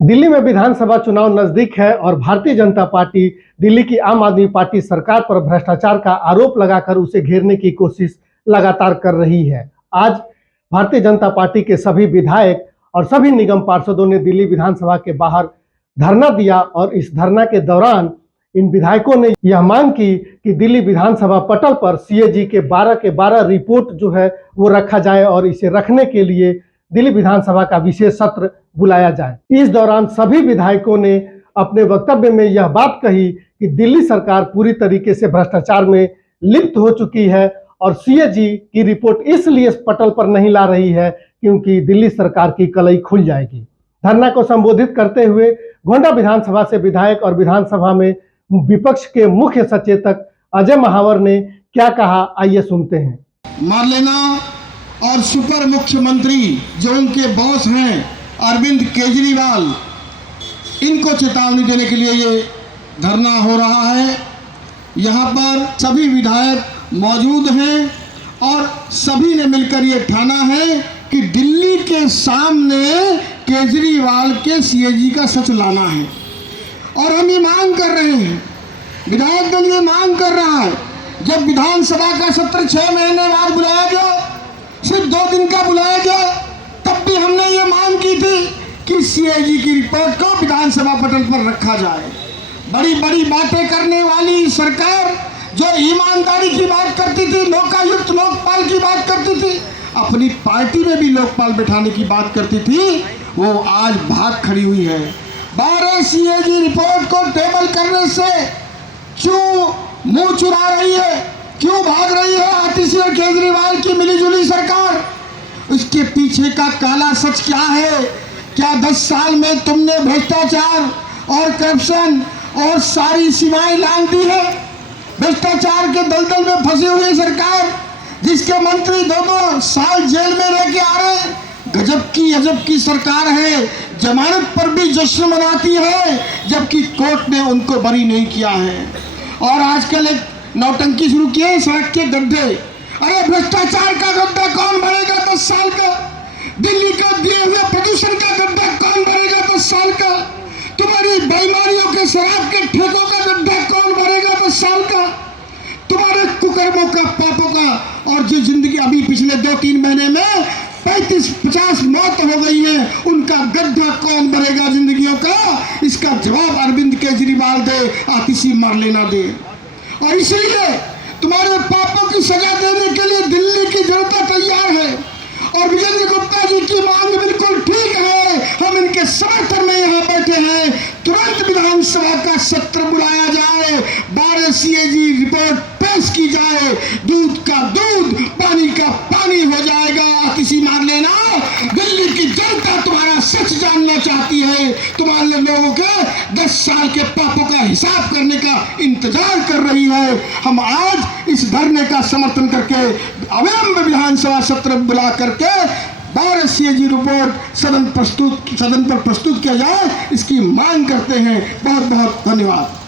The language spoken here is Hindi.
दिल्ली में विधानसभा चुनाव नजदीक है और भारतीय जनता पार्टी दिल्ली की आम आदमी पार्टी सरकार पर भ्रष्टाचार का आरोप लगाकर उसे घेरने की कोशिश लगातार कर रही है। आज भारतीय जनता पार्टी के सभी विधायक और सभी निगम पार्षदों ने दिल्ली विधानसभा के बाहर धरना दिया और इस धरना के दौरान इन विधायकों ने यह मांग की कि दिल्ली विधानसभा पटल पर सीएजी के 12 रिपोर्ट जो है वो रखा जाए और इसे रखने के लिए दिल्ली विधानसभा का विशेष सत्र बुलाया जाए। इस दौरान सभी विधायकों ने अपने वक्तव्य में यह बात कही कि दिल्ली सरकार पूरी तरीके से भ्रष्टाचार में लिप्त हो चुकी है और सीएजी की रिपोर्ट इसलिए पटल पर नहीं ला रही है क्योंकि दिल्ली सरकार की कलई खुल जाएगी। धरना को संबोधित करते हुए गोंडा विधानसभा से विधायक और विधानसभा में विपक्ष के मुख्य सचेतक अजय महावर ने क्या कहा, आइए सुनते हैं। मार्लेना और सुपर मुख्यमंत्री जो उनके बॉस हैं अरविंद केजरीवाल, इनको चेतावनी देने के लिए ये धरना हो रहा है। यहाँ पर सभी विधायक मौजूद हैं और सभी ने मिलकर ये ठाना है कि दिल्ली के सामने केजरीवाल के सीएजी का सच लाना है। और हम ये मांग कर रहे हैं, विधायक दल ये मांग कर रहा है, जब विधानसभा का सत्र 6 महीने बाद बुलाया गया, सिर्फ 2 दिन का बुलाया गया, तब भी हमने ये मांग की थी कि सीएजी की रिपोर्ट को विधानसभा पटल पर रखा जाए। बड़ी बड़ी बातें करने वाली सरकार जो ईमानदारी की बात करती थी, लोकायुक्त लोकपाल की बात करती थी, अपनी पार्टी में भी लोकपाल बैठाने की बात करती थी, वो आज भाग खड़ी हुई है। 12 सीएजी रिपोर्ट को टेबल करने से क्यों मुंह चुरा रही है, क्यों भाग रही है आतिशी और केजरीवाल की मिलीजुली सरकार? उसके पीछे का काला सच क्या है? क्या 10 साल में तुमने भ्रष्टाचार और करप्शन और सारी सीमाएं लांघ दी है? भ्रष्टाचार के दलदल में फंसी हुई सरकार, जिसके मंत्री 2-2 साल जेल में रह के आ रहे हैं, गजब की सरकार है। जमानत पर भी जश्न मनाती है, जबकि कोर्ट ने उनको बरी नहीं किया है। और आजकल एक नौटंकी शुरू किए हैं, सड़क के गड्ढे। अरे भ्रष्टाचार का गड्ढा कौन भरेगा 10 साल का? दिल्ली का दिए हुए प्रदूषण का गड्ढा कौन भरेगा 10 साल का? तुम्हारी बेईमानियों के शराब के ठेकों का गड्ढा कौन भरेगा 10 साल का? तुम्हारे कुकर्मों का, पापों का, और जो जिंदगी अभी पिछले 2-3 महीने में 35-50 मौत हो गई है, उनका गड्ढा कौन भरेगा जिंदगियों का? इसका जवाब अरविंद केजरीवाल दे, आतिशी मार्लेना दे। और इसलिए तुम्हारे पापों की सजा देने के लिए दिल्ली की जनता तैयार है। और विजेंद्र गुप्ता जी की मांग बिल्कुल ठीक है, हम इनके समर्थन में यहाँ बैठे हैं। तुरंत विधानसभा का सत्र बुलाया जाए, 12 सीएजी रिपोर्ट पेश की जाए, दूध का दूध, पानी का पानी हो जाएगा। आतिशी मार्लेना, दिल्ली की जनता तुम्हारा सच जानना चाहती है, तुम्हारे लोगों के 10 साल के पापों का हिसाब करने का इंतजार कर रही है। हम आज इस धरने का समर्थन करके अविलंब विधानसभा सत्र बुला करके 12 सीएजी रिपोर्ट सदन पर प्रस्तुत किया जाए, इसकी मांग करते हैं। बहुत बहुत धन्यवाद।